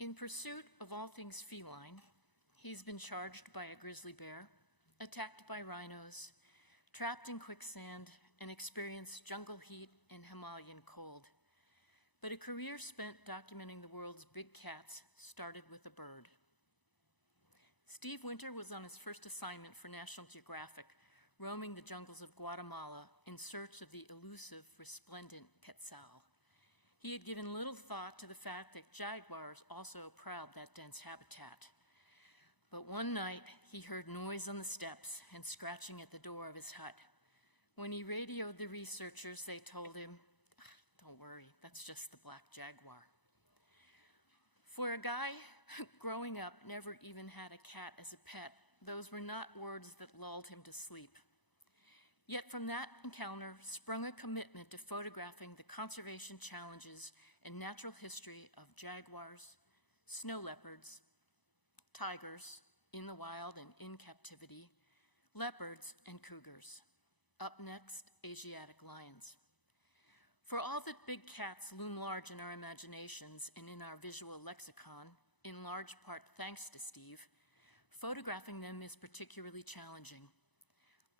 In pursuit of all things feline, he's been charged by a grizzly bear, attacked by rhinos, trapped in quicksand, and experienced jungle heat and Himalayan cold. But a career spent documenting the world's big cats started with a bird. Steve Winter was on his first assignment for National Geographic, roaming the jungles of Guatemala in search of the elusive, resplendent quetzal. He had given little thought to the fact that jaguars also prowled that dense habitat. But one night, he heard noise on the steps and scratching at the door of his hut. When he radioed the researchers, they told him, "Don't worry, that's just the black jaguar." For a guy who, growing up, never even had a cat as a pet, those were not words that lulled him to sleep. Yet from that encounter sprung a commitment to photographing the conservation challenges and natural history of jaguars, snow leopards, tigers in the wild and in captivity, leopards, and cougars. Up next, Asiatic lions. For all that big cats loom large in our imaginations and in our visual lexicon, in large part thanks to Steve, photographing them is particularly challenging.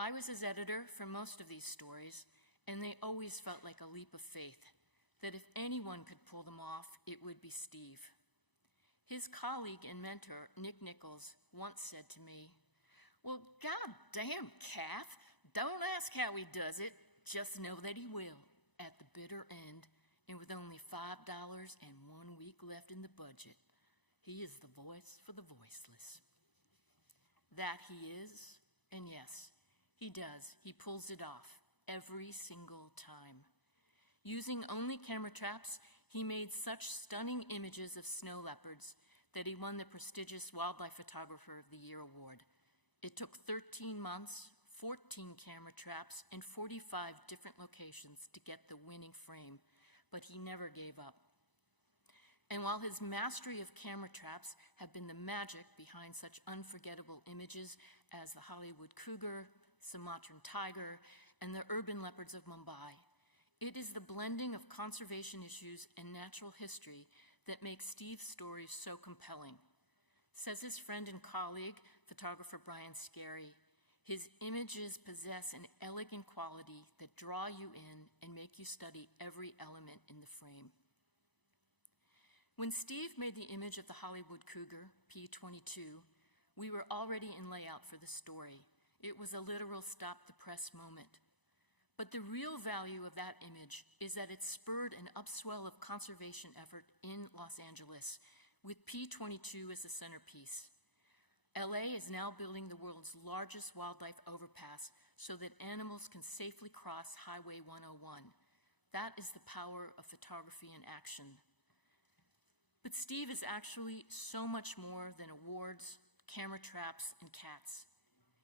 I was his editor for most of these stories, and they always felt like a leap of faith, that if anyone could pull them off, it would be Steve. His colleague and mentor, Nick Nichols, once said to me, "Well, goddamn, Kath, don't ask how he does it, just know that he will, at the bitter end, and with only $5 and 1 week left in the budget. He is the voice for the voiceless." That he is, and yes, he does. He pulls it off every single time. Using only camera traps, he made such stunning images of snow leopards that he won the prestigious Wildlife Photographer of the Year award. It took 13 months, 14 camera traps, and 45 different locations to get the winning frame, but he never gave up. And while his mastery of camera traps have been the magic behind such unforgettable images as the Hollywood cougar, Sumatran tiger, and the urban leopards of Mumbai, it is the blending of conservation issues and natural history that makes Steve's stories so compelling. Says his friend and colleague, photographer Brian Scarry, his images possess an elegant quality that draw you in and make you study every element in the frame. When Steve made the image of the Hollywood cougar, P22, we were already in layout for the story. It was a literal stop-the-press moment. But the real value of that image is that it spurred an upswell of conservation effort in Los Angeles, with P22 as the centerpiece. LA is now building the world's largest wildlife overpass so that animals can safely cross Highway 101. That is the power of photography in action. But Steve is actually so much more than awards, camera traps, and cats.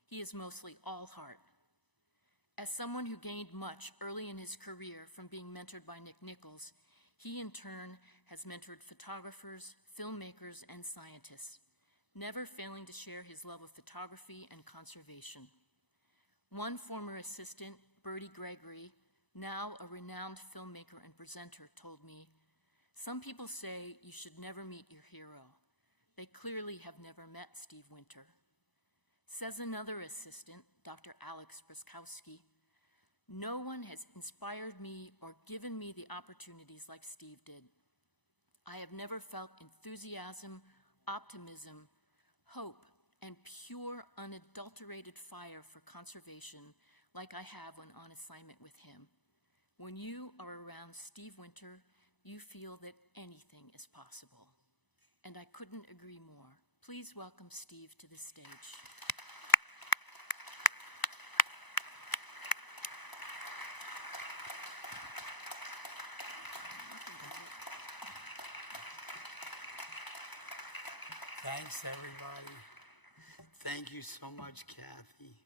He is mostly all heart. As someone who gained much early in his career from being mentored by Nick Nichols, he in turn has mentored photographers, filmmakers, and scientists, never failing to share his love of photography and conservation. One former assistant, Bertie Gregory, now a renowned filmmaker and presenter, told me, "Some people say you should never meet your hero. They clearly have never met Steve Winter." Says another assistant, Dr. Alex Bruskowski, "No one has inspired me or given me the opportunities like Steve did. I have never felt enthusiasm, optimism, hope, and pure, unadulterated fire for conservation like I have when on assignment with him. When you are around Steve Winter, you feel that anything is possible." And I couldn't agree more. Please welcome Steve to the stage. Thanks, everybody. Thank you so much, Kathy.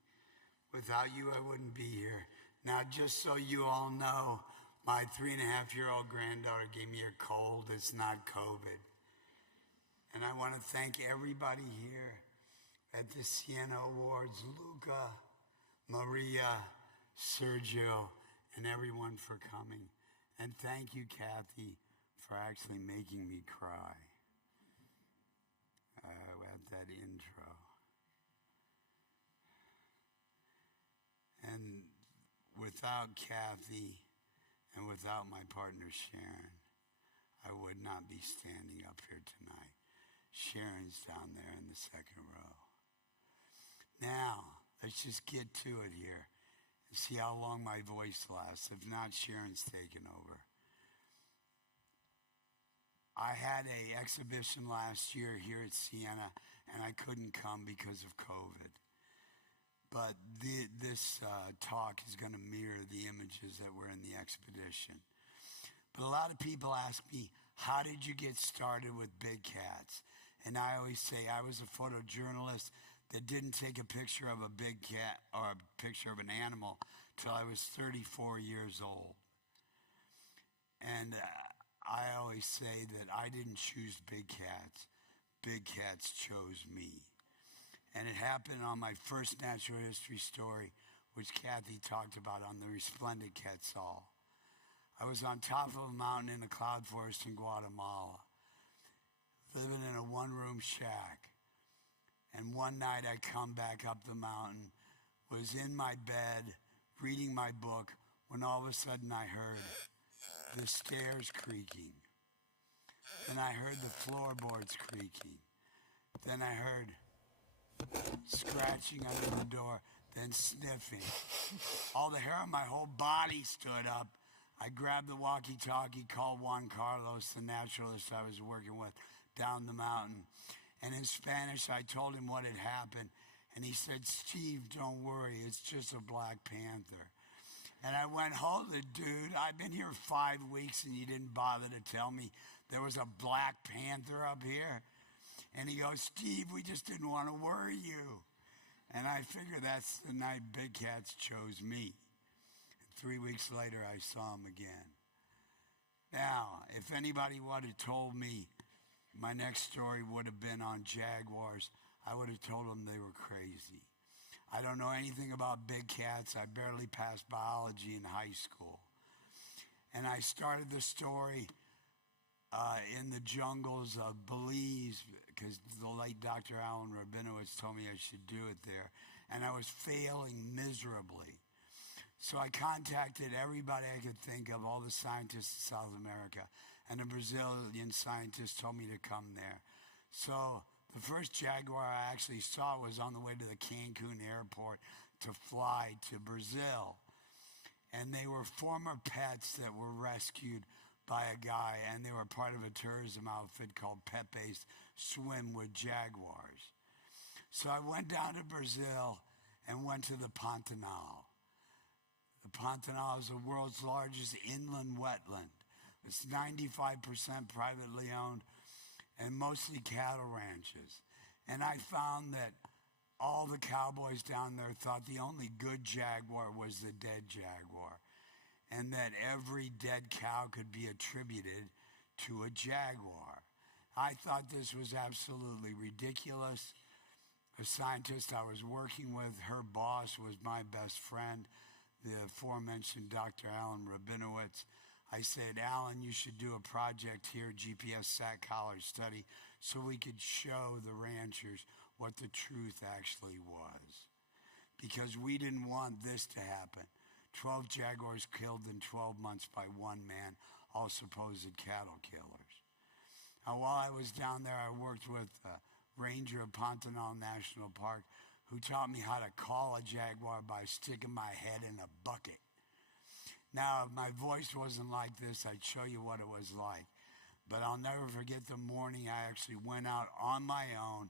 Without you, I wouldn't be here. Now, just so you all know, my 3.5-year-old granddaughter gave me a cold. It's not COVID. And I want to thank everybody here at the Sienna Awards, Luca, Maria, Sergio, and everyone for coming. And thank you, Kathy, for actually making me cry. that intro. And without Kathy and without my partner Sharon, I would not be standing up here tonight. Sharon's down there in the second row. Now, let's just get to it here and see how long my voice lasts. If not, Sharon's taking over. I had an exhibition last year here at Siena, and I couldn't come because of COVID. But this talk is going to mirror the images that were in the expedition. But a lot of people ask me, how did you get started with big cats? And I always say I was a photojournalist that didn't take a picture of a big cat or a picture of an animal till I was 34 years old. And I always say that I didn't choose big cats. Big cats chose me. And it happened on my first natural history story, which Kathy talked about on the resplendent Quetzal. I was on top of a mountain in a cloud forest in Guatemala, living in a one-room shack. And one night I come back up the mountain, was in my bed, reading my book, when all of a sudden I heard the stairs creaking. Then I heard the floorboards creaking. Then I heard scratching under the door, then sniffing. All the hair on my whole body stood up. I grabbed the walkie-talkie, called Juan Carlos, the naturalist I was working with, down the mountain. And in Spanish, I told him what had happened. And he said, Steve, don't worry, it's just a black panther. And I went, hold it, dude. I've been here 5 weeks and you didn't bother to tell me there was a black panther up here. And he goes, Steve, we just didn't want to worry you. And I figure that's the night big cats chose me. And 3 weeks later, I saw him again. Now, if anybody would have told me my next story would have been on jaguars, I would have told them they were crazy. I don't know anything about big cats. I barely passed biology in high school. And I started the story in the jungles of Belize because the late Dr. Alan Rabinowitz told me I should do it there. And I was failing miserably. So I contacted everybody I could think of, all the scientists in South America. And a Brazilian scientist told me to come there. So the first jaguar I actually saw was on the way to the Cancun airport to fly to Brazil. And they were former pets that were rescued by a guy, and they were part of a tourism outfit called Pepe's Swim with Jaguars. So I went down to Brazil and went to the Pantanal. The Pantanal is the world's largest inland wetland. It's 95% privately owned and mostly cattle ranches. And I found that all the cowboys down there thought the only good jaguar was the dead jaguar, and that every dead cow could be attributed to a jaguar. I thought this was absolutely ridiculous. A scientist I was working with, her boss was my best friend, the aforementioned Dr. Alan Rabinowitz. I said, Alan, you should do a project here, GPS sat collar study, so we could show the ranchers what the truth actually was. Because we didn't want this to happen. 12 jaguars killed in 12 months by one man, all supposed cattle killers. Now, while I was down there, I worked with a ranger of Pantanal National Park who taught me how to call a jaguar by sticking my head in a bucket. Now, if my voice wasn't like this, I'd show you what it was like. But I'll never forget the morning I actually went out on my own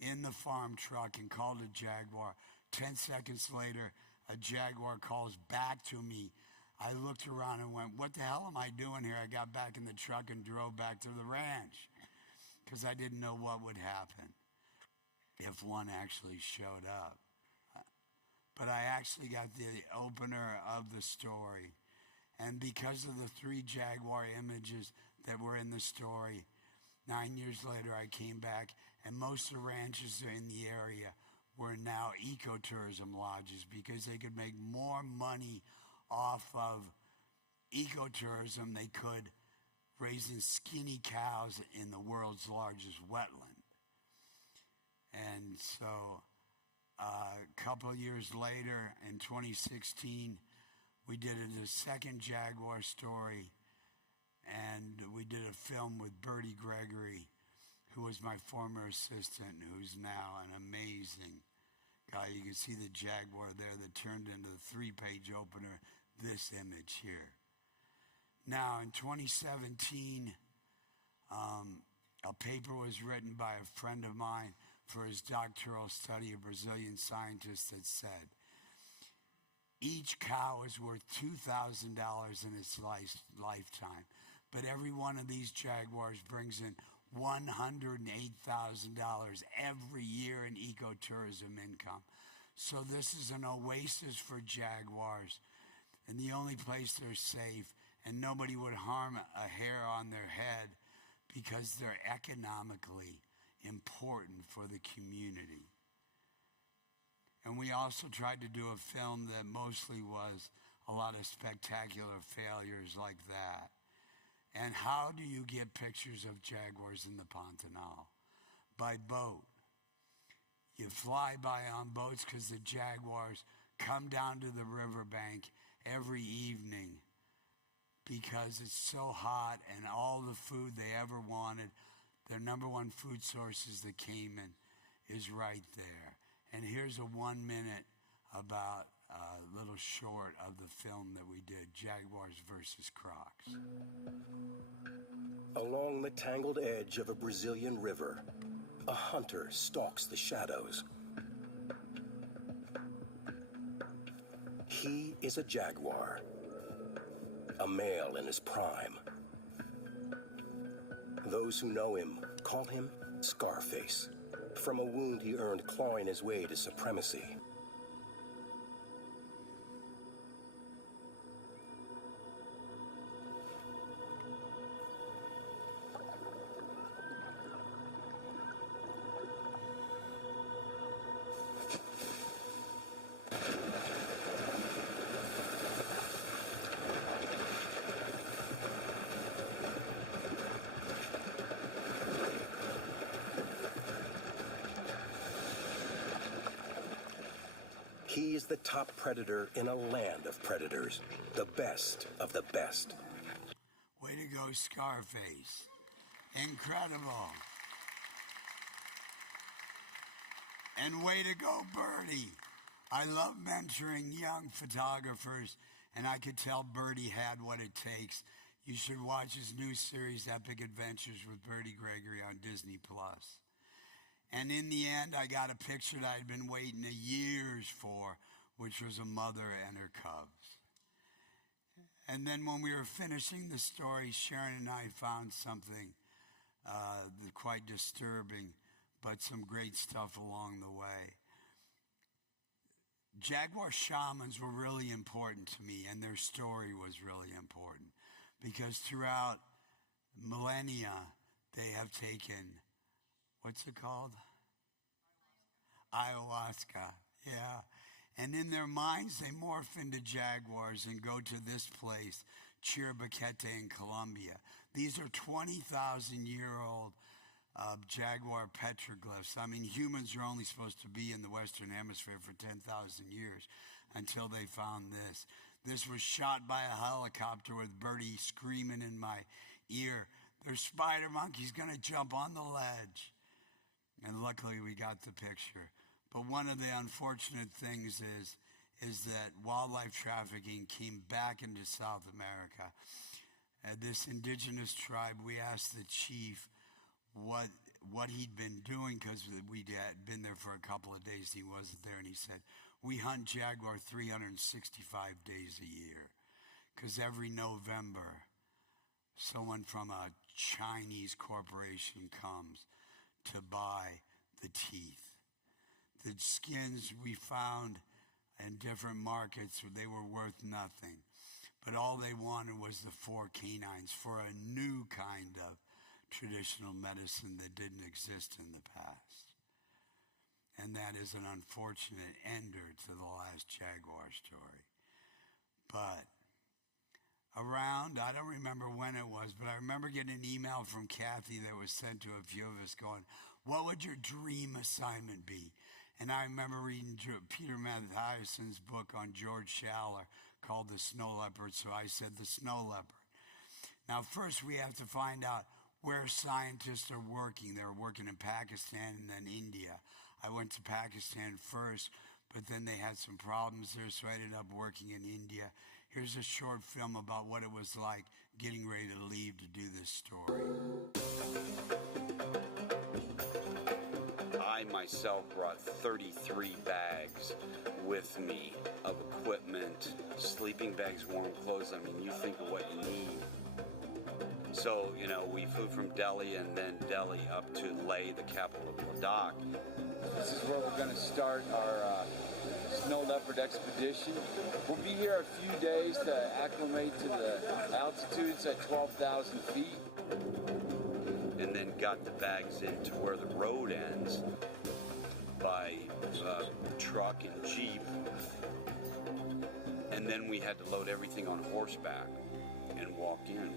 in the farm truck and called a jaguar. 10 seconds later, a jaguar calls back to me. I looked around and went, what the hell am I doing here? I got back in the truck and drove back to the ranch because I didn't know what would happen if one actually showed up. But I actually got the opener of the story. And because of the 3 jaguar images that were in the story, 9 years later I came back, and most of the ranches in the area were now ecotourism lodges because they could make more money off of ecotourism they could raising skinny cows in the world's largest wetland. And so a couple of years later, in 2016, we did a second Jaguar story, and we did a film with Bertie Gregory, who was my former assistant, who's now an amazing guy. You can see the Jaguar there that turned into the 3-page opener, this image here. Now, in 2017, a paper was written by a friend of mine for his doctoral study of Brazilian scientists that said, each cow is worth $2,000 in its lifetime, but every one of these Jaguars brings in $108,000 every year in ecotourism income. So this is an oasis for Jaguars, and the only place they're safe, and nobody would harm a hair on their head because they're economically important for the community. And we also tried to do a film that mostly was a lot of spectacular failures like that. And how do you get pictures of Jaguars in the Pantanal? By boat. You fly by on boats because the Jaguars come down to the riverbank every evening because it's so hot, and all the food they ever wanted, their number one food source is the caiman, is right there. And here's a 1 minute about a little short of the film that we did, Jaguars versus Crocs. Along the tangled edge of a Brazilian river, a hunter stalks the shadows. He is a jaguar, a male in his prime. Those who know him call him Scarface, from a wound he earned clawing his way to supremacy. He is the top predator in a land of predators, the best of the best. Way to go, Scarface. Incredible. And way to go, Bertie. I love mentoring young photographers, and I could tell Bertie had what it takes. You should watch his new series, Epic Adventures with Bertie Gregory, on Disney+. And in the end, I got a picture that I'd been waiting years for, which was a mother and her cubs. And then when we were finishing the story, Sharon and I found something quite disturbing, but some great stuff along the way. Jaguar shamans were really important to me, and their story was really important, because throughout millennia, they have taken, what's it called? Ayahuasca, yeah. And in their minds, they morph into jaguars and go to this place, Chiribiquete in Colombia. These are 20,000-year-old jaguar petroglyphs. I mean, humans are only supposed to be in the Western Hemisphere for 10,000 years until they found this. This was shot by a helicopter with Bertie screaming in my ear, "There's spider monkeys gonna jump on the ledge." And luckily we got the picture. But one of the unfortunate things is that wildlife trafficking came back into South America. This indigenous tribe, we asked the chief what he'd been doing, because we'd been there for a couple of days. He wasn't there, and he said, "We hunt jaguar 365 days a year, because every November, someone from a Chinese corporation comes to buy the teeth. The skins we found in different markets, they were worth nothing. But all they wanted was the 4 canines for a new kind of traditional medicine that didn't exist in the past." And that is an unfortunate ender to the last jaguar story. But around, I don't remember when it was, but I remember getting an email from Kathy that was sent to a few of us going, what would your dream assignment be? And I remember reading Peter Matthiesen's book on George Schaller called The Snow Leopard, so I said the snow leopard. Now, first we have to find out where scientists are working. They're working in Pakistan and then India. I went to Pakistan first, but then they had some problems there, so I ended up working in India. Here's a short film about what it was like getting ready to leave to do this story. I myself brought 33 bags with me of equipment, sleeping bags, warm clothes. I mean, you think of what you need. So, we flew from Delhi and then Delhi up to Leh, the capital of Ladakh. This is where we're going to start our snow leopard expedition. We'll be here a few days to acclimate to the altitudes at 12,000 feet. And then got the bags into where the road ends by truck and jeep. And then we had to load everything on horseback and walk in.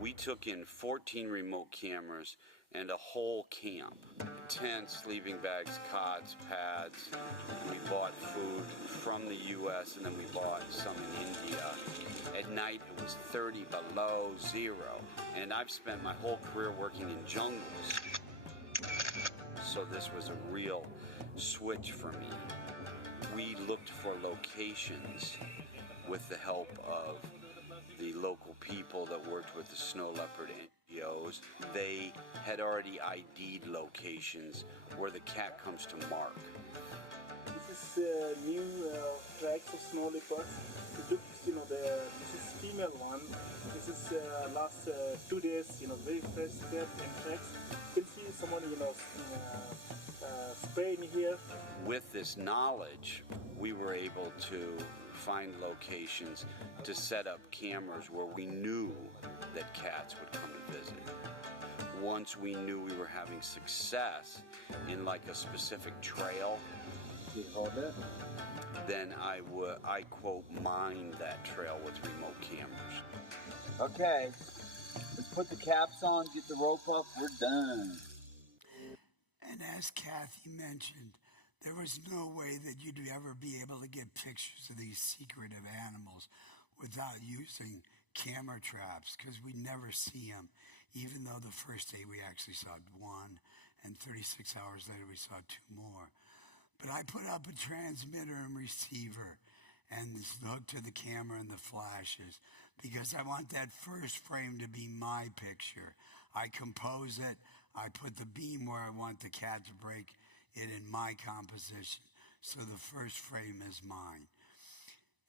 We took in 14 remote cameras and a whole camp. Tents, sleeping bags, cots, pads. We bought food from the U.S. and then we bought some in India. At night it was 30 below zero. And I've spent my whole career working in jungles. So this was a real switch for me. We looked for locations with the help of the local people that worked with the snow leopard NGOs. They had already ID'd locations where the cat comes to mark. This is new tracks of snow leopards. It looks, this is female one. This is last 2 days, very fresh cat and tracks. You can see someone, spraying here. With this knowledge, we were able to find locations to set up cameras where we knew that cats would come and visit. Once we knew we were having success in like a specific trail, then I quote, mine that trail with remote cameras. Okay, let's put the caps on, get the rope up, we're done. And as Kathy mentioned, there was no way that you'd ever be able to get pictures of these secretive animals without using camera traps, because we never see them, even though the first day we actually saw one, and 36 hours later we saw two more. But I put up a transmitter and receiver and this hook to the camera and the flashes, because I want that first frame to be my picture. I compose it, I put the beam where I want the cat to break it in my composition, so the first frame is mine.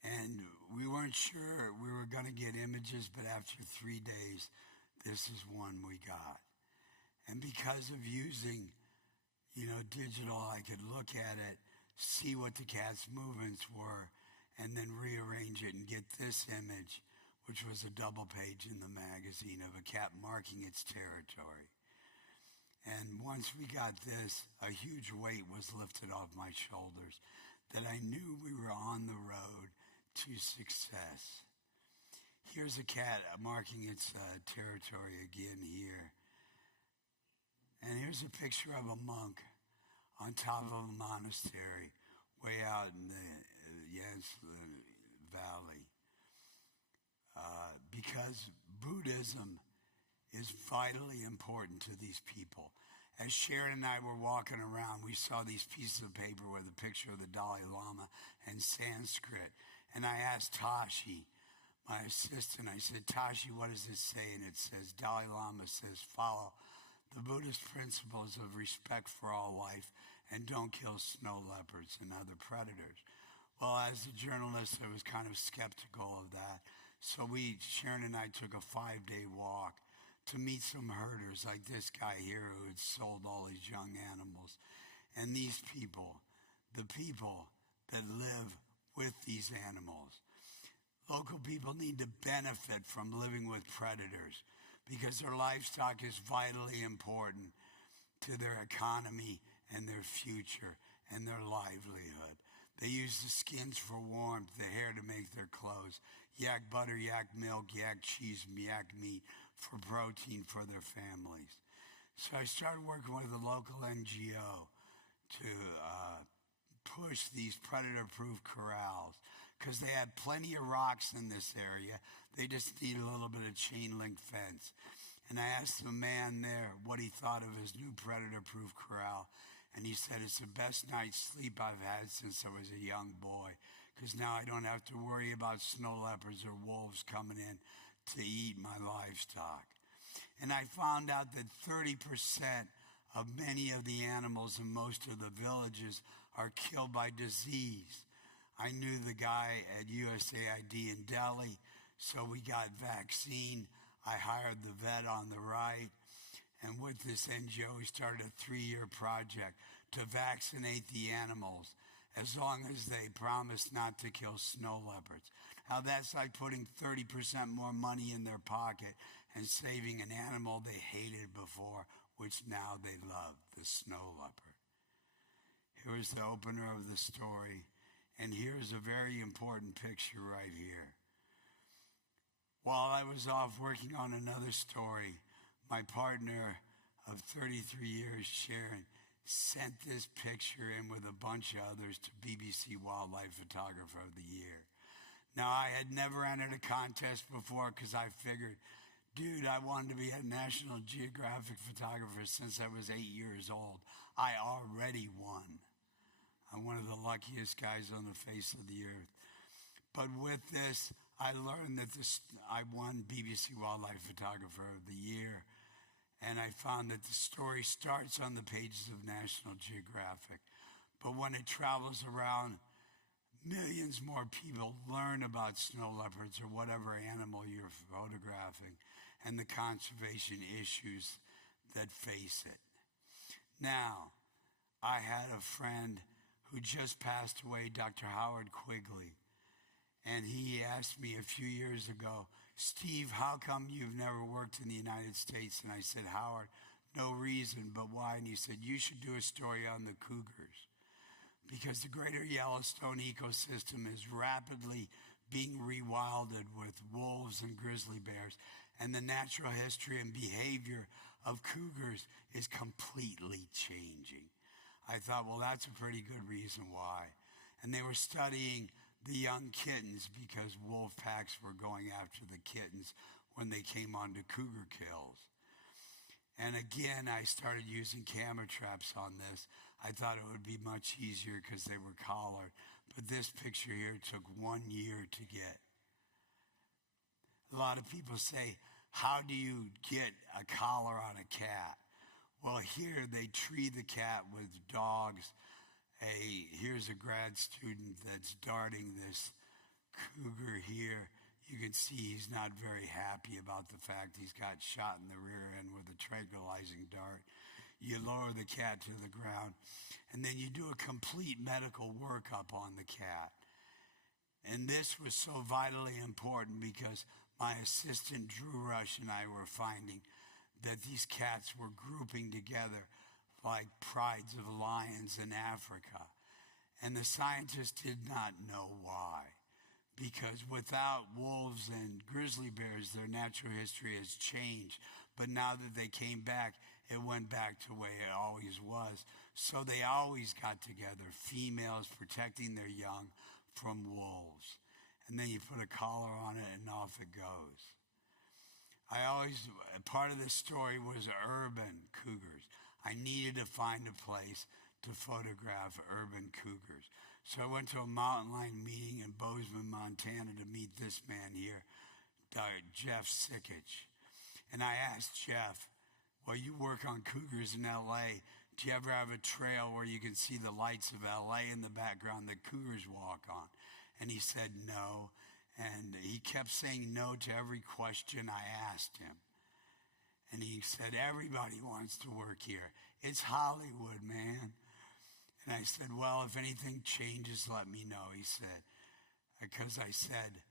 And we weren't sure we were going to get images, but after 3 days, this is one we got. And because of using, digital, I could look at it, see what the cat's movements were, and then rearrange it and get this image, which was a double page in the magazine of a cat marking its territory. And once we got this, a huge weight was lifted off my shoulders, that I knew we were on the road to success. Here's a cat marking its territory again here. And here's a picture of a monk on top of a monastery way out in the Yanslan Valley. Because Buddhism is vitally important to these people. As Sharon and I were walking around, we saw these pieces of paper with a picture of the Dalai Lama and Sanskrit. And I asked Tashi, my assistant, I said, Tashi, what does this say? And it says, Dalai Lama says, follow the Buddhist principles of respect for all life and don't kill snow leopards and other predators. Well, as a journalist, I was kind of skeptical of that. So Sharon and I took a 5-day walk to meet some herders like this guy here who had sold all these young animals. And these people, the people that live with these animals. Local people need to benefit from living with predators because their livestock is vitally important to their economy and their future. and their livelihood. They use the skins for warmth, the hair to make their clothes, yak butter, yak milk, yak cheese, yak meat for protein for their families. So I started working with a local NGO to push these predator-proof corrals because they had plenty of rocks in this area. They just need a little bit of chain link fence. And I asked the man there what he thought of his new predator-proof corral. And he said, it's the best night's sleep I've had since I was a young boy, because now I don't have to worry about snow leopards or wolves coming in to eat my livestock. And I found out that 30% of many of the animals in most of the villages are killed by disease. I knew the guy at USAID in Delhi, so we got vaccine. I hired the vet on the right. And with this NGO, we started a 3-year project to vaccinate the animals as long as they promise not to kill snow leopards. Now, that's like putting 30% more money in their pocket and saving an animal they hated before, which now they love, the snow leopard. Here's the opener of the story, and here's a very important picture right here. While I was off working on another story, my partner of 33 years, Sharon, sent this picture in with a bunch of others to BBC Wildlife Photographer of the Year. Now, I had never entered a contest before because I figured, dude, I wanted to be a National Geographic photographer since I was 8 years old. I already won. I'm one of the luckiest guys on the face of the earth. But with this, I learned that I won BBC Wildlife Photographer of the Year, and I found that the story starts on the pages of National Geographic. But when it travels around, millions more people learn about snow leopards or whatever animal you're photographing and the conservation issues that face it. Now, I had a friend who just passed away, Dr. Howard Quigley. And he asked me a few years ago, Steve, how come you've never worked in the United States? And I said, Howard, no reason, but why? And he said, you should do a story on the cougars, because the greater Yellowstone ecosystem is rapidly being rewilded with wolves and grizzly bears, and the natural history and behavior of cougars is completely changing. I thought, well, that's a pretty good reason why. And they were studying the young kittens because wolf packs were going after the kittens when they came onto cougar kills. And again, I started using camera traps on this. I thought it would be much easier because they were collared. But this picture here took 1 year to get. A lot of people say, how do you get a collar on a cat? Well, here they tree the cat with dogs. Here's a grad student that's darting this cougar here. You can see he's not very happy about the fact he's got shot in the rear end with a tranquilizing dart. You lower the cat to the ground, and then you do a complete medical workup on the cat. And this was so vitally important because my assistant Drew Rush and I were finding that these cats were grouping together like prides of lions in Africa. And the scientists did not know why. Because without wolves and grizzly bears, their natural history has changed. But now that they came back, it went back to the way it always was. So they always got together, females protecting their young from wolves. And then you put a collar on it and off it goes. Part of this story was urban cougars. I needed to find a place to photograph urban cougars. So I went to a mountain lion meeting in Bozeman, Montana to meet this man here, Jeff Sikich. And I asked Jeff, well, you work on cougars in LA. Do you ever have a trail where you can see the lights of LA in the background that cougars walk on? And he said no. And he kept saying no to every question I asked him. And he said, everybody wants to work here. It's Hollywood, man. And I said, well, if anything changes, let me know, he said. Because I said,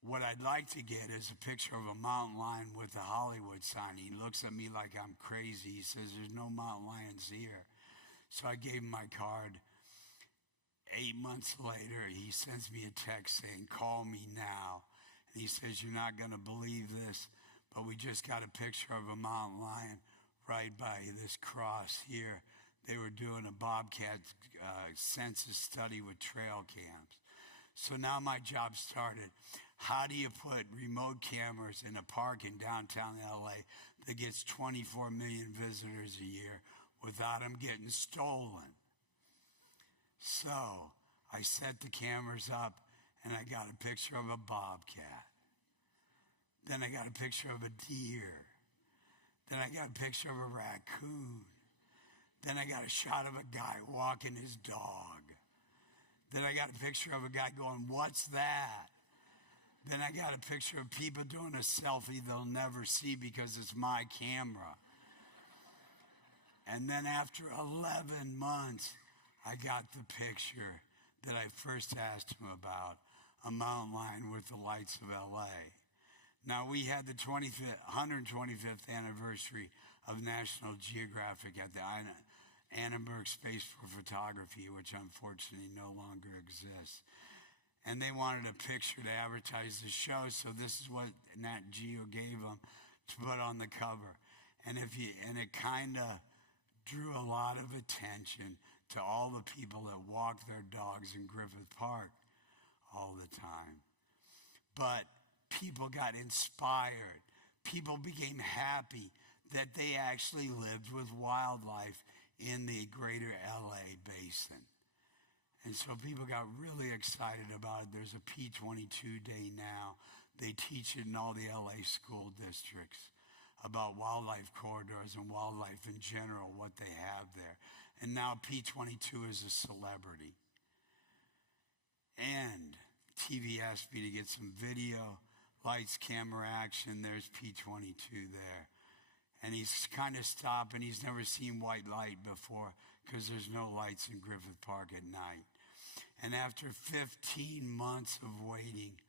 what I'd like to get is a picture of a mountain lion with a Hollywood sign. He looks at me like I'm crazy. He says, there's no mountain lions here. So I gave him my card. 8 months later, he sends me a text saying, call me now. And he says, you're not going to believe this, but we just got a picture of a mountain lion right by this cross here. They were doing a bobcat census study with trail cams. So now my job started. How do you put remote cameras in a park in downtown LA that gets 24 million visitors a year without them getting stolen? So I set the cameras up and I got a picture of a bobcat. Then I got a picture of a deer. Then I got a picture of a raccoon. Then I got a shot of a guy walking his dog. Then I got a picture of a guy going, what's that? Then I got a picture of people doing a selfie they'll never see because it's my camera. And then after 11 months, I got the picture that I first asked him about, a mountain lion with the lights of LA. Now, we had the 125th anniversary of National Geographic at the Annenberg Space for Photography, which unfortunately no longer exists. And they wanted a picture to advertise the show, so this is what Nat Geo gave them to put on the cover. And it kind of drew a lot of attention to all the people that walk their dogs in Griffith Park all the time. But people got inspired. People became happy that they actually lived with wildlife in the greater LA basin. And so people got really excited about it. There's a P22 day now. They teach it in all the LA school districts about wildlife corridors and wildlife in general, what they have there. And now P22 is a celebrity. And TV asked me to get some video, lights, camera, action. There's P22 there. And he's kind of stopped, and he's never seen white light before because there's no lights in Griffith Park at night. And after 15 months of waiting,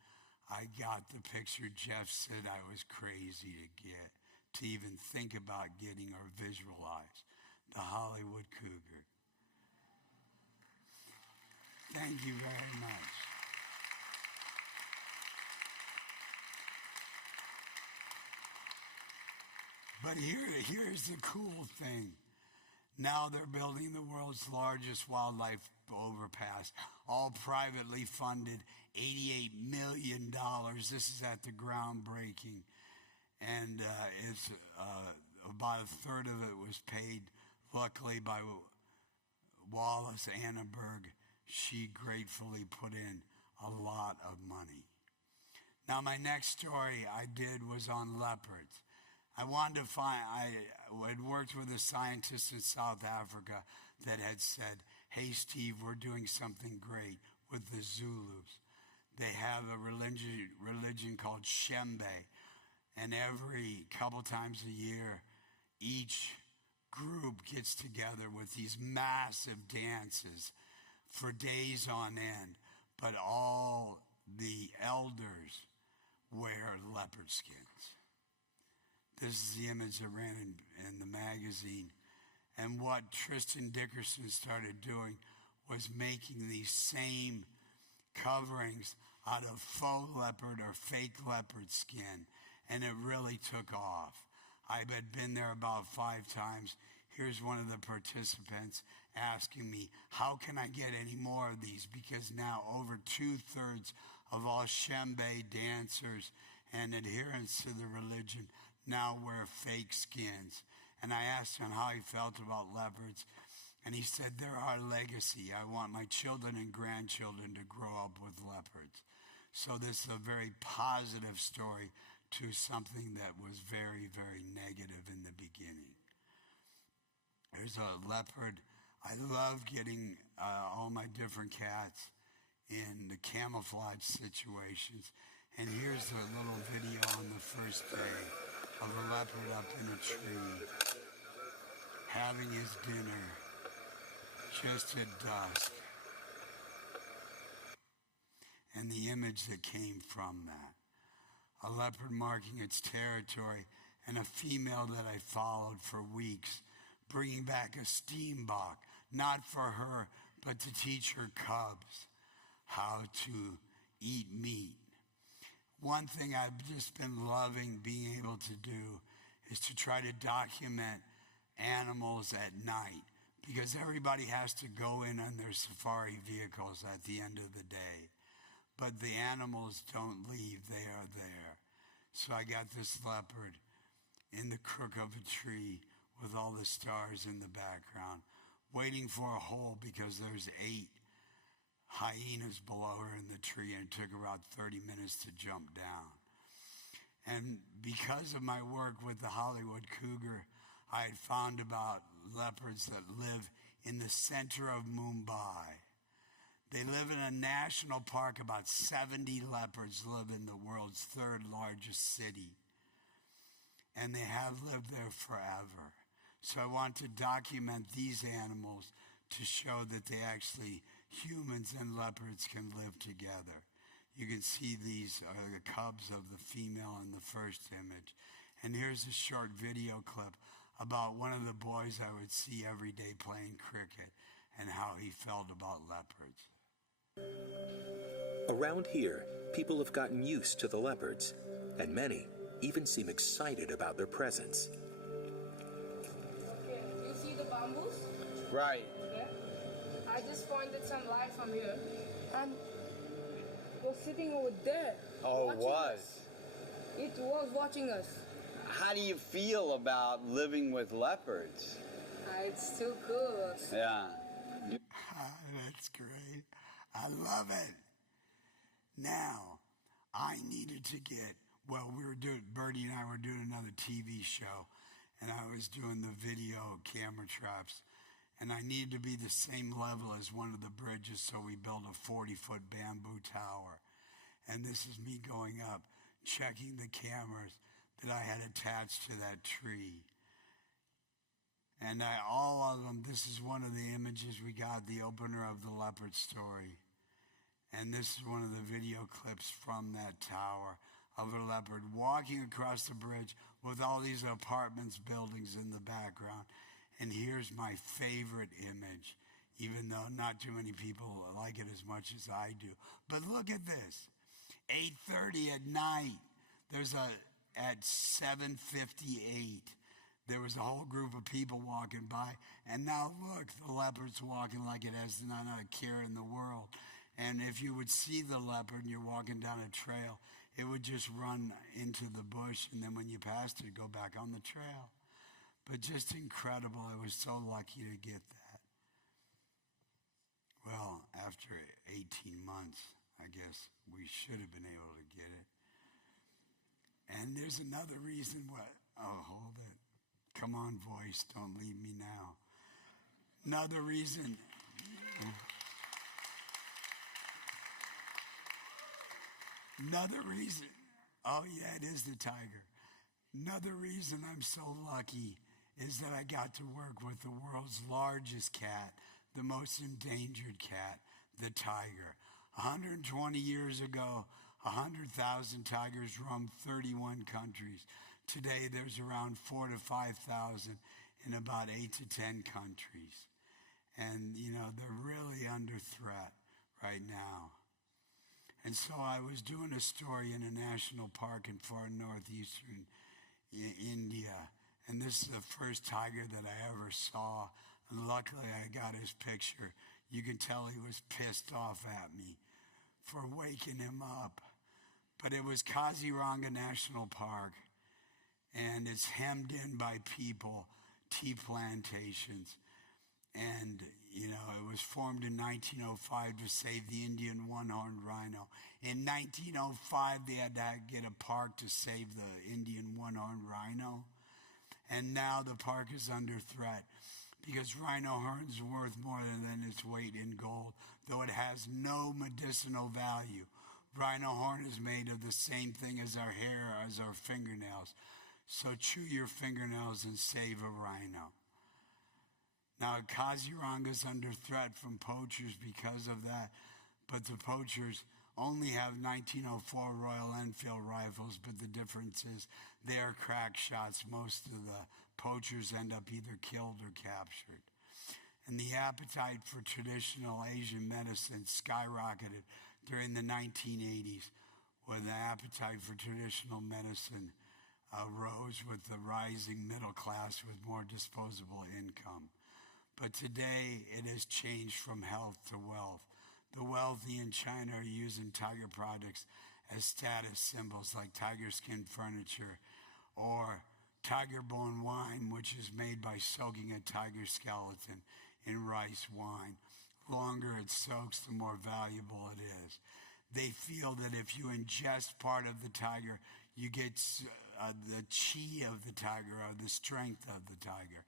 I got the picture Jeff said I was crazy to even think about getting or visualize, the Hollywood cougar. Thank you very much. But here's the cool thing. Now they're building the world's largest wildlife overpass, all privately funded, $88 million. This is at the groundbreaking. And it's about a third of it was paid, luckily, by Wallace Annenberg. She gratefully put in a lot of money. Now, my next story I did was on leopards. I had worked with a scientist in South Africa that had said, hey, Steve, we're doing something great with the Zulus. They have a religion called Shembe, and every couple times a year, each group gets together with these massive dances for days on end, but all the elders wear leopard skins. This is the image that ran in the magazine. And what Tristan Dickerson started doing was making these same coverings out of faux leopard or fake leopard skin. And it really took off. I had been there about 5 times. Here's one of the participants asking me, how can I get any more of these? Because now over 2/3 of all Shembe dancers and adherents to the religion now wear fake skins. And I asked him how he felt about leopards, and he said, they're our legacy. I want my children and grandchildren to grow up with leopards. So this is a very positive story to something that was very, very negative in the beginning. There's a leopard. I love getting all my different cats in the camouflage situations. And here's a little video on the first day of a leopard up in a tree, having his dinner just at dusk. And the image that came from that. A leopard marking its territory, and a female that I followed for weeks, bringing back a steam bok, not for her, but to teach her cubs how to eat meat. One thing I've just been loving being able to do is to try to document animals at night, because everybody has to go in on their safari vehicles at the end of the day. But the animals don't leave, they are there. So I got this leopard in the crook of a tree with all the stars in the background, waiting for a hole because there's 8 hyenas below her in the tree, and it took about 30 minutes to jump down. And because of my work with the Hollywood cougar, I had found about leopards that live in the center of Mumbai. They live in a national park. About 70 leopards live in the world's 3rd largest city. And they have lived there forever. So I want to document these animals to show that they actually, humans and leopards can live together. You can see these are the cubs of the female in the first image. And here's a short video clip about one of the boys I would see every day playing cricket and how he felt about leopards. Around here, people have gotten used to the leopards, and many even seem excited about their presence. Okay, you see the bamboos? Right. Yeah. I just pointed some light from here, and it was sitting over there. Oh, it watching was. us. It was watching us. How do you feel about living with leopards? It's too cool. Yeah. That's great. I love it. Now, I needed to get, Bertie and I were doing another TV show, and I was doing the video camera traps, and I needed to be the same level as one of the bridges, so we built a 40-foot bamboo tower. And this is me going up, checking the cameras that I had attached to that tree. And all of them, this is one of the images we got, the opener of the leopard story. And this is one of the video clips from that tower of a leopard walking across the bridge with all these apartments, buildings in the background. And here's my favorite image, even though not too many people like it as much as I do. But look at this, 8:30 at night. At 7:58, there was a whole group of people walking by. And now look, the leopard's walking like it has not a care in the world. And if you would see the leopard and you're walking down a trail, it would just run into the bush, and then when you passed it, go back on the trail. But just incredible. I was so lucky to get that. Well, after 18 months, I guess we should have been able to get it. And there's another reason why. Oh, hold it. Come on, voice, don't leave me now. Another reason. Oh yeah, it is the tiger. Another reason I'm so lucky is that I got to work with the world's largest cat, the most endangered cat, the tiger. 120 years ago, 100,000 tigers roamed 31 countries. Today, there's around 4,000 to 5,000 in about 8 to 10 countries. And, they're really under threat right now. And so I was doing a story in a national park in far northeastern India. And this is the first tiger that I ever saw. And luckily, I got his picture. You can tell he was pissed off at me for waking him up. But it was Kaziranga National Park, and it's hemmed in by people, tea plantations. And, it was formed in 1905 to save the Indian one-horned rhino. In 1905, they had to get a park to save the Indian one-horned rhino. And now the park is under threat because rhino horn's worth more than its weight in gold, though it has no medicinal value. Rhino horn is made of the same thing as our hair, as our fingernails. So chew your fingernails and save a rhino. Now, Kaziranga's under threat from poachers because of that, but the poachers only have 1904 Royal Enfield rifles, but the difference is they are crack shots. Most of the poachers end up either killed or captured. and the appetite for traditional Asian medicine skyrocketed during the 1980s, when the appetite for traditional medicine rose with the rising middle class with more disposable income. But today, it has changed from health to wealth. The wealthy in China are using tiger products as status symbols like tiger skin furniture or tiger bone wine, which is made by soaking a tiger skeleton in rice wine. The longer it soaks, the more valuable it is. They feel that if you ingest part of the tiger, you get the chi of the tiger, or the strength of the tiger.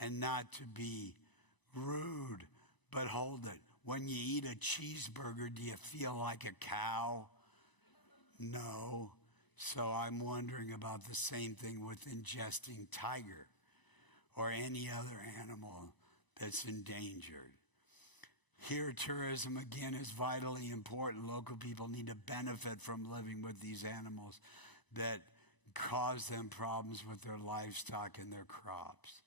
And not to be rude, but hold it. When you eat a cheeseburger, do you feel like a cow? No. So I'm wondering about the same thing with ingesting tiger or any other animal that's endangered. Here, tourism again is vitally important. Local people need to benefit from living with these animals that cause them problems with their livestock and their crops.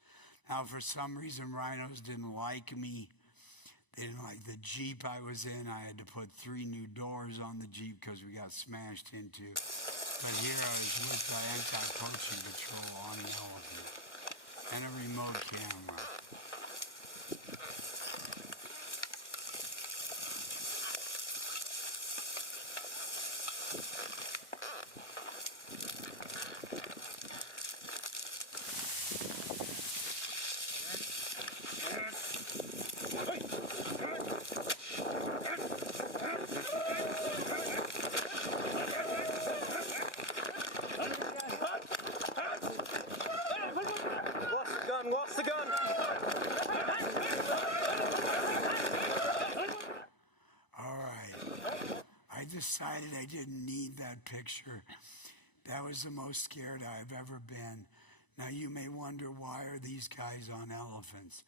Now, for some reason, rhinos didn't like me. They didn't like the Jeep I was in. I had to put 3 new doors on the Jeep because we got smashed into. But here I was with the anti-poaching patrol on an elephant and a remote camera. What's the gun? All right. I decided I didn't need that picture. That was the most scared I've ever been. Now you may wonder, why are these guys on elephants?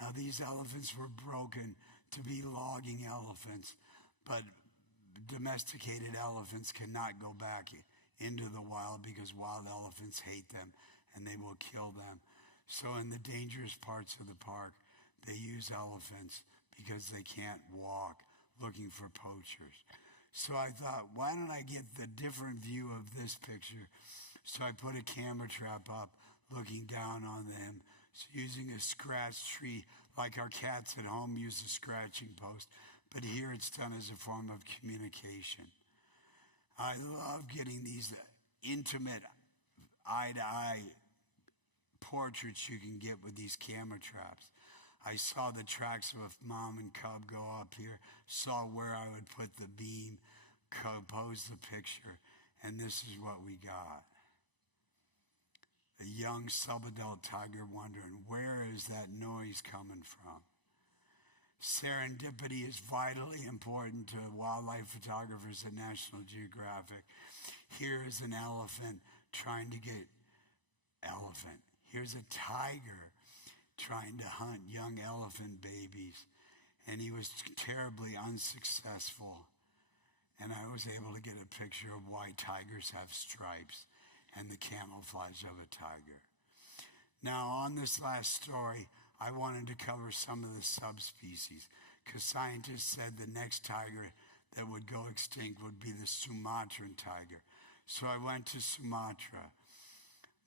Now these elephants were broken to be logging elephants, but domesticated elephants cannot go back into the wild because wild elephants hate them and they will kill them. So in the dangerous parts of the park, they use elephants because they can't walk, looking for poachers. So I thought, why don't I get the different view of this picture? So I put a camera trap up, looking down on them, using a scratch tree, like our cats at home use a scratching post. But here it's done as a form of communication. I love getting these intimate, eye-to-eye portraits you can get with these camera traps. I saw the tracks of a mom and cub go up here, saw where I would put the beam, compose the picture, and this is what we got. A young subadult tiger wondering, where is that noise coming from? Serendipity is vitally important to wildlife photographers at National Geographic. Here is an elephant trying to get elephant. Here's a tiger trying to hunt young elephant babies, and he was terribly unsuccessful. And I was able to get a picture of why tigers have stripes and the camouflage of a tiger. Now, on this last story, I wanted to cover some of the subspecies, because scientists said the next tiger that would go extinct would be the Sumatran tiger. So I went to Sumatra.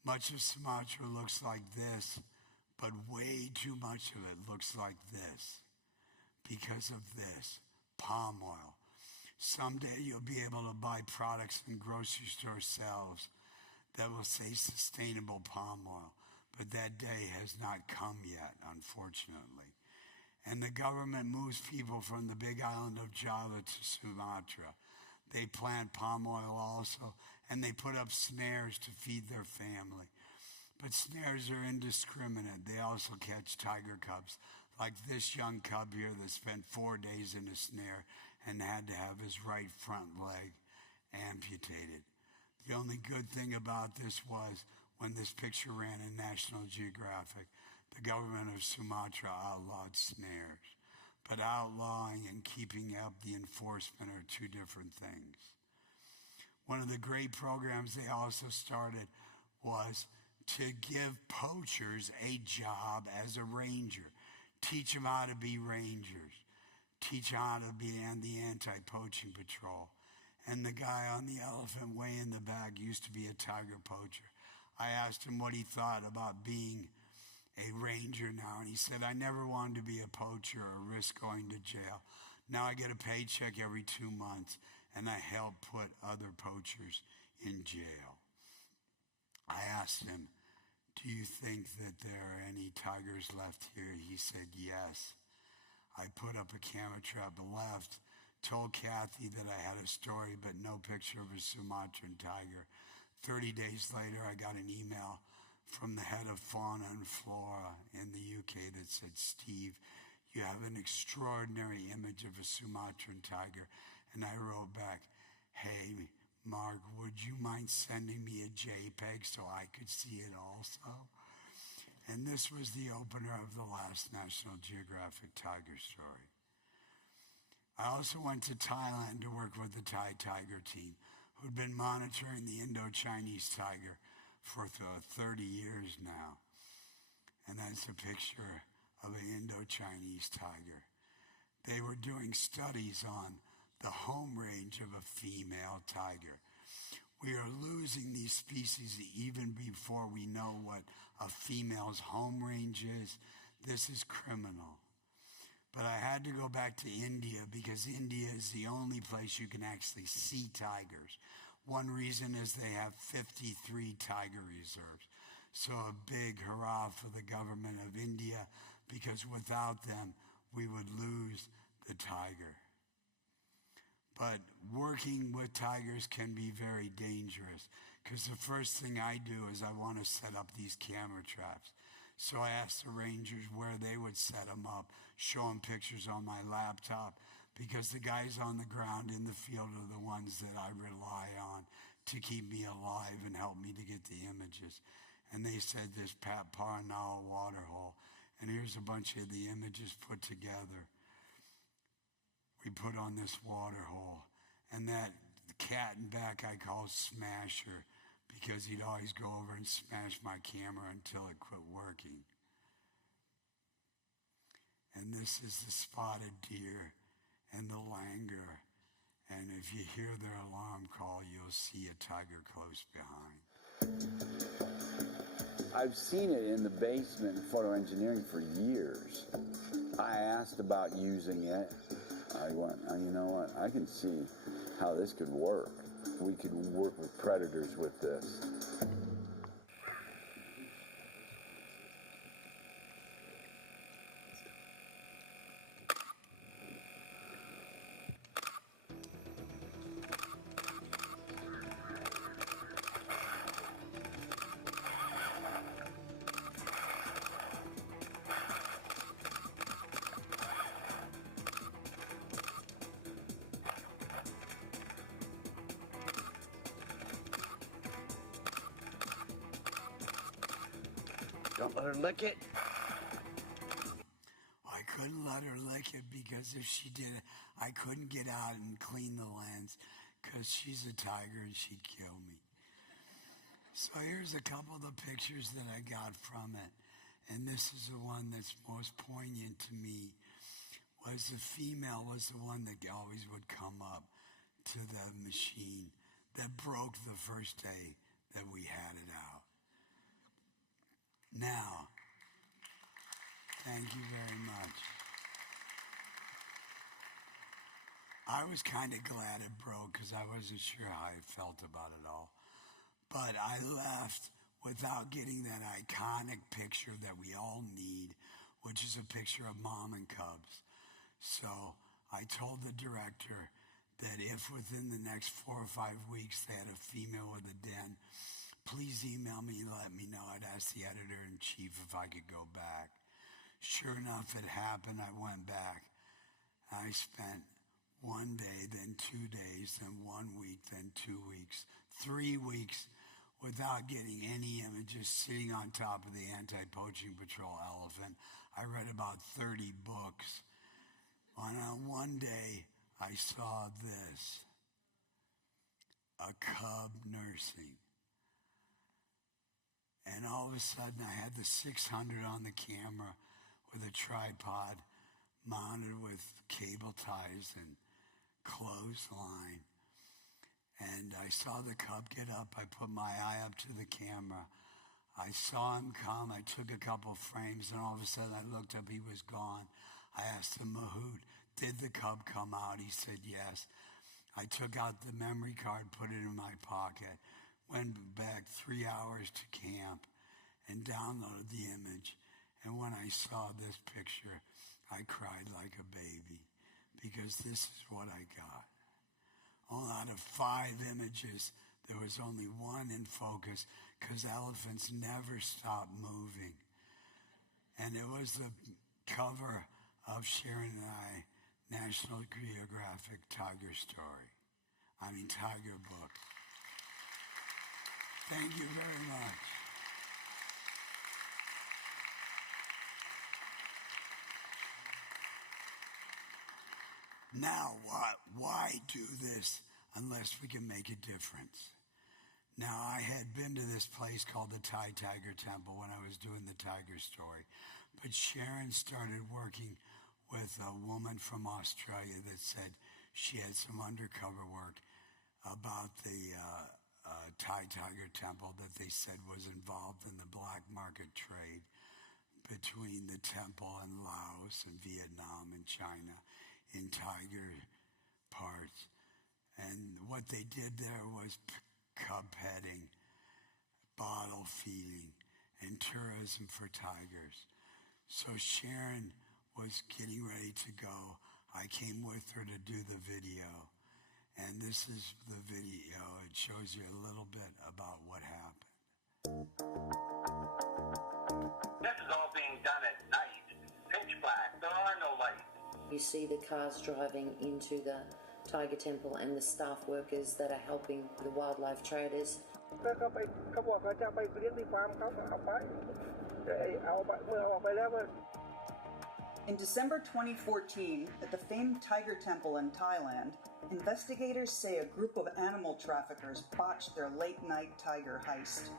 Much of Sumatra looks like this, but way too much of it looks like this because of this, palm oil. Someday you'll be able to buy products in grocery store shelves that will say sustainable palm oil, but that day has not come yet, unfortunately. And the government moves people from the big island of Java to Sumatra. They plant palm oil also, and they put up snares to feed their family. But snares are indiscriminate. They also catch tiger cubs, like this young cub here that spent 4 days in a snare and had to have his right front leg amputated. The only good thing about this was, when this picture ran in National Geographic, the government of Sumatra outlawed snares. But outlawing and keeping up the enforcement are two different things. One of the great programs they also started was to give poachers a job as a ranger, teach them how to be rangers, teach them how to be in the anti-poaching patrol. And the guy on the elephant way in the back used to be a tiger poacher. I asked him what he thought about being a ranger now, and he said, I never wanted to be a poacher or risk going to jail. Now I get a paycheck every 2 months, and I help put other poachers in jail. I asked him, do you think that there are any tigers left here? He said, yes. I put up a camera trap and left, told Kathy that I had a story but no picture of a Sumatran tiger. 30 days later, I got an email from the head of fauna and flora in the UK that said, Steve, you have an extraordinary image of a Sumatran tiger. And I wrote back, hey, Mark, would you mind sending me a JPEG so I could see it also? And this was the opener of the last National Geographic Tiger story. I also went to Thailand to work with the Thai tiger team, who'd been monitoring the Indo-Chinese tiger for 30 years now. And that's a picture of an Indo-Chinese tiger. They were doing studies on the home range of a female tiger. We are losing these species even before we know what a female's home range is. This is criminal. But I had to go back to India because India is the only place you can actually see tigers. One reason is they have 53 tiger reserves. So a big hurrah for the government of India, because without them, we would lose the tiger. But working with tigers can be very dangerous, because the first thing I do is I want to set up these camera traps. So I asked the rangers where they would set them up, show them pictures on my laptop, because the guys on the ground in the field are the ones that I rely on to keep me alive and help me to get the images. And they said this Pat Paranal waterhole, and here's a bunch of the images put together. We put on this waterhole, and that cat in back I call Smasher, because he'd always go over and smash my camera until it quit working. And this is the spotted deer and the langur, and if you hear their alarm call, you'll see a tiger close behind. I've seen it in the basement in photo engineering for years. I asked about using it. I went, you know what, I can see how this could work. We could work with predators with this. Don't let her lick it. I couldn't let her lick it because if she did, I couldn't get out and clean the lens because she's a tiger and she'd kill me. So here's a couple of the pictures that I got from it. And this is the one that's most poignant to me, was the female was the one that always would come up to the machine that broke the first day that we had it out. Now, thank you very much. I was kind of glad it broke because I wasn't sure how I felt about it all. But I left without getting that iconic picture that we all need, which is a picture of mom and cubs. So I told the director that if within the next 4 or 5 weeks they had a female with a den, please email me and let me know. I'd ask the editor-in-chief if I could go back. Sure enough, it happened. I went back. I spent 1 day, then 2 days, then 1 week, then 2 weeks, 3 weeks without getting any images, sitting on top of the anti-poaching patrol elephant. I read about 30 books. On one day, I saw this, a cub nursing. And all of a sudden, I had the 600 on the camera with a tripod mounted with cable ties and clothesline. And I saw the cub get up. I put my eye up to the camera. I saw him come. I took a couple frames, and all of a sudden I looked up. He was gone. I asked him, Mahout, did the cub come out? He said yes. I took out the memory card, put it in my pocket, went back 3 hours to camp, and downloaded the image. And when I saw this picture, I cried like a baby, because this is what I got. All out of 5 images, there was only one in focus, because elephants never stop moving. And it was the cover of Sharon and I, National Geographic Tiger book. Thank you very much. Now, why do this unless we can make a difference? Now, I had been to this place called the Thai Tiger Temple when I was doing the tiger story, but Sharon started working with a woman from Australia that said she had some undercover work about the Thai Tiger Temple that they said was involved in the black market trade between the temple and Laos and Vietnam and China in tiger parts. And what they did there was cub petting, bottle feeding, and tourism for tigers. So Sharon was getting ready to go. I came with her to do the video. And this is the video. It shows you a little bit about what happened. This is all being done at night. Pitch black. There are no lights. You see the cars driving into the Tiger Temple and the staff workers that are helping the wildlife traders. In December 2014, at the famed Tiger Temple in Thailand, investigators say a group of animal traffickers botched their late-night tiger heist.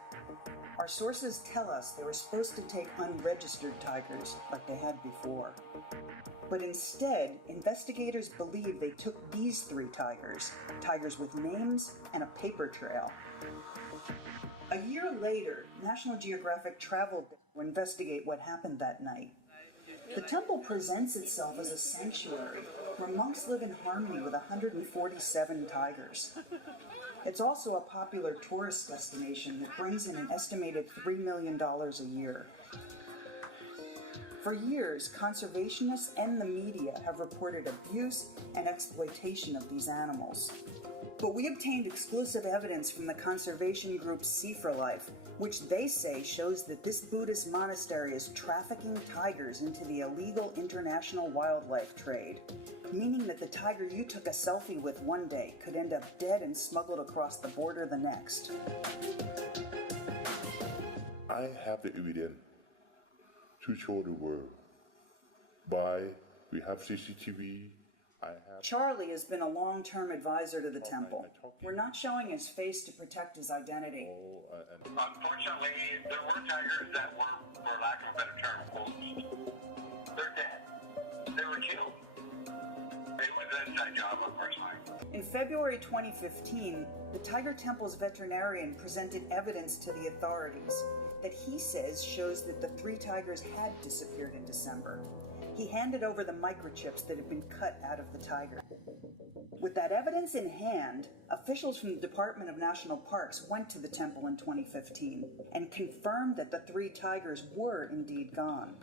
Our sources tell us they were supposed to take unregistered tigers like they had before. But instead, investigators believe they took these 3 tigers, tigers with names and a paper trail. A year later, National Geographic traveled to investigate what happened that night. The temple presents itself as a sanctuary where monks live in harmony with 147 tigers. It's also a popular tourist destination that brings in an estimated $3 million a year. For years, conservationists and the media have reported abuse and exploitation of these animals. But we obtained exclusive evidence from the conservation group Sea for Life, which they say shows that this Buddhist monastery is trafficking tigers into the illegal international wildlife trade, meaning that the tiger you took a selfie with one day could end up dead and smuggled across the border the next. I have the evidence to show the world. We have CCTV. Charlie has been a long-term advisor to the temple. We're not showing his face to protect his identity. Unfortunately, there were tigers that were, for lack of a better term, poached. They're dead. They were killed. It was an inside job, unfortunately. In February 2015, the Tiger Temple's veterinarian presented evidence to the authorities that he says shows that the 3 tigers had disappeared in December. He handed over the microchips that had been cut out of the tiger. With that evidence in hand, officials from the Department of National Parks went to the temple in 2015 and confirmed that the 3 tigers were indeed gone.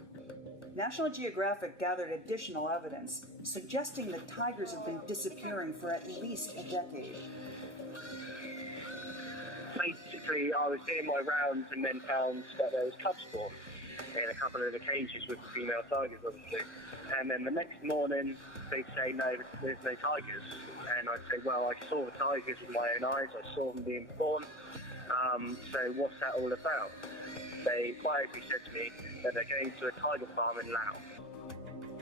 National Geographic gathered additional evidence suggesting that tigers have been disappearing for at least a decade. Basically, I was doing my rounds and then found that there was cub spawn in a couple of the cages with the female tigers, obviously. And then the next morning, they say, no, there's no tigers. And I say, well, I saw the tigers with my own eyes. I saw them being born. So what's that all about? They quietly said to me that they're going to a tiger farm in Laos.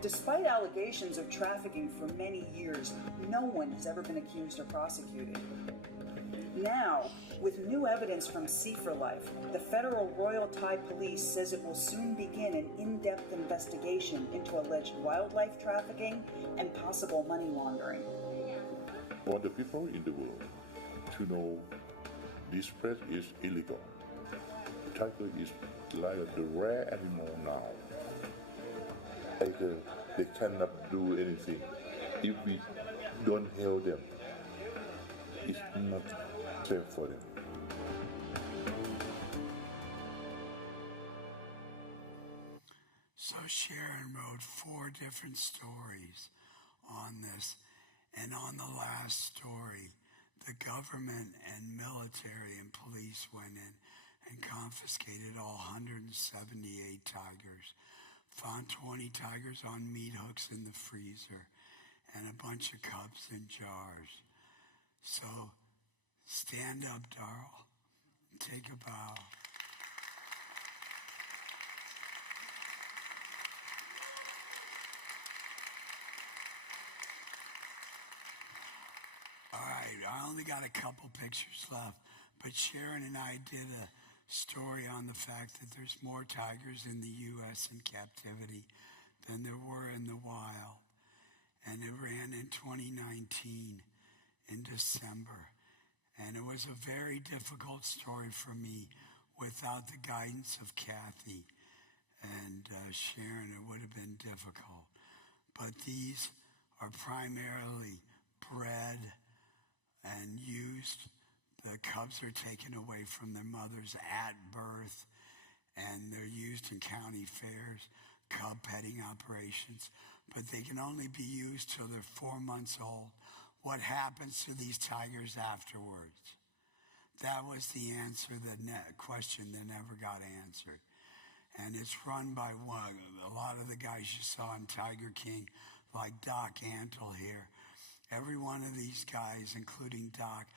Despite allegations of trafficking for many years, no one has ever been accused or prosecuted. Now, with new evidence from Sea4 Life, the Federal Royal Thai Police says it will soon begin an in-depth investigation into alleged wildlife trafficking and possible money laundering. For the people in the world to know this spread is illegal. Tiger is like the rare animal now. Tiger, they cannot do anything if we don't help them. It's not safe for them. So Sharon wrote 4 different stories on this, and on the last story, the government and military and police went in and confiscated all 178 tigers, found 20 tigers on meat hooks in the freezer, and a bunch of cubs in jars. So stand up, Darrell. Take a bow. All right, I only got a couple pictures left, but Sharon and I did a story on the fact that there's more tigers in the U.S. in captivity than there were in the wild. And it ran in 2019 in December. And it was a very difficult story for me without the guidance of Kathy and Sharon. It would have been difficult. But these are primarily bred and used. The cubs are taken away from their mothers at birth, and they're used in county fairs, cub petting operations, but they can only be used till they're 4 months old. What happens to these tigers afterwards? That was the answer, question that never got answered. And it's run by a lot of the guys you saw in Tiger King, like Doc Antle here. Every one of these guys, including Doc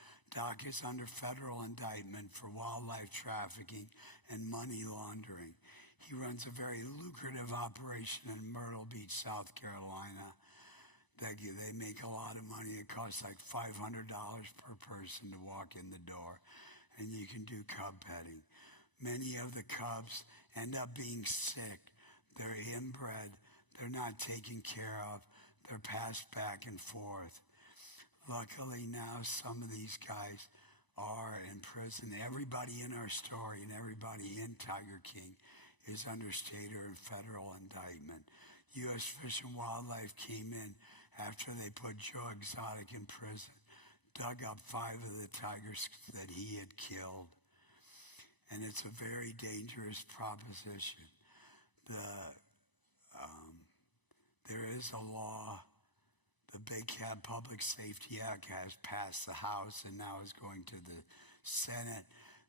is under federal indictment for wildlife trafficking and money laundering. He runs a very lucrative operation in Myrtle Beach, South Carolina. They make a lot of money. It costs like $500 per person to walk in the door, and you can do cub petting. Many of the cubs end up being sick. They're inbred. They're not taken care of. They're passed back and forth. Luckily now some of these guys are in prison. Everybody in our story and everybody in Tiger King is under state or federal indictment. U.S. Fish and Wildlife came in after they put Joe Exotic in prison, dug up 5 of the tigers that he had killed. And it's a very dangerous proposition. There is a law. The Big Cat Public Safety Act has passed the House and now is going to the Senate.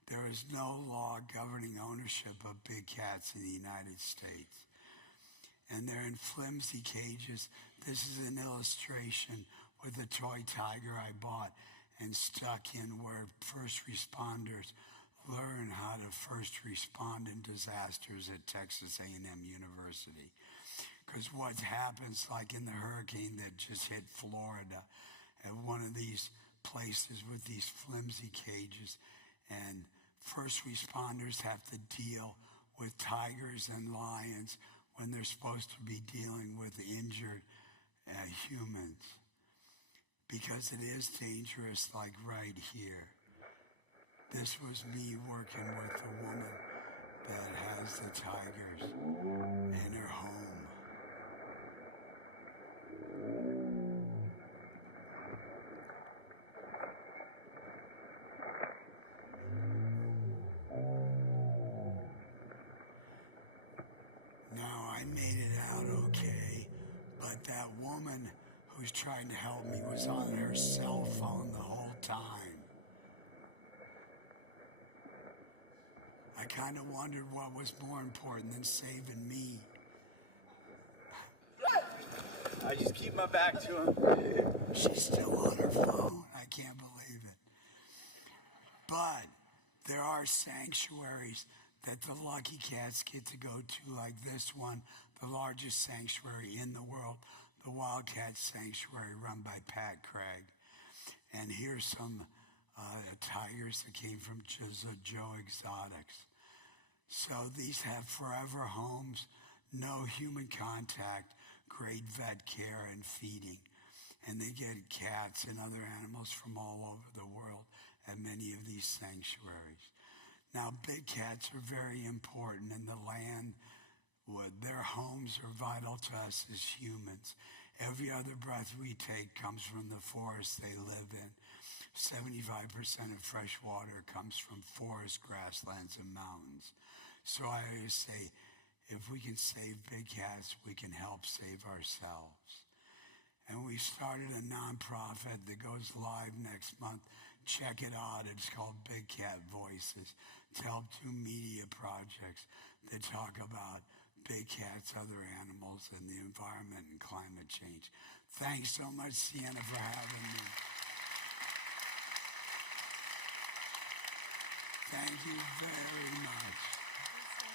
There is no law governing ownership of big cats in the United States. And they're in flimsy cages. This is an illustration with a toy tiger I bought and stuck in where first responders learn how to first respond in disasters at Texas A&M University. Because what happens, like in the hurricane that just hit Florida, at one of these places with these flimsy cages, and first responders have to deal with tigers and lions when they're supposed to be dealing with injured humans. Because it is dangerous, like right here. This was me working with a woman that has the tigers in her home. Now, I made it out okay, but that woman who's trying to help me was on her cell phone the whole time. I kind of wondered what was more important than saving me. I just keep my back to him. She's still on her phone. I can't believe it. But there are sanctuaries that the lucky cats get to go to, like this one, the largest sanctuary in the world, the Wildcat Sanctuary run by Pat Craig. And here's some tigers that came from Joe Exotics. So these have forever homes, no human contact, great vet care and feeding. And they get cats and other animals from all over the world at many of these sanctuaries. Now, big cats are very important in the land. Their homes are vital to us as humans. Every other breath we take comes from the forest they live in. 75% of fresh water comes from forests, grasslands, and mountains. So I always say, if we can save big cats, we can help save ourselves. And we started a nonprofit that goes live next month. Check it out. It's called Big Cat Voices, to help do media projects that talk about big cats, other animals, and the environment and climate change. Thanks so much, Sienna, for having me. Thank you very much.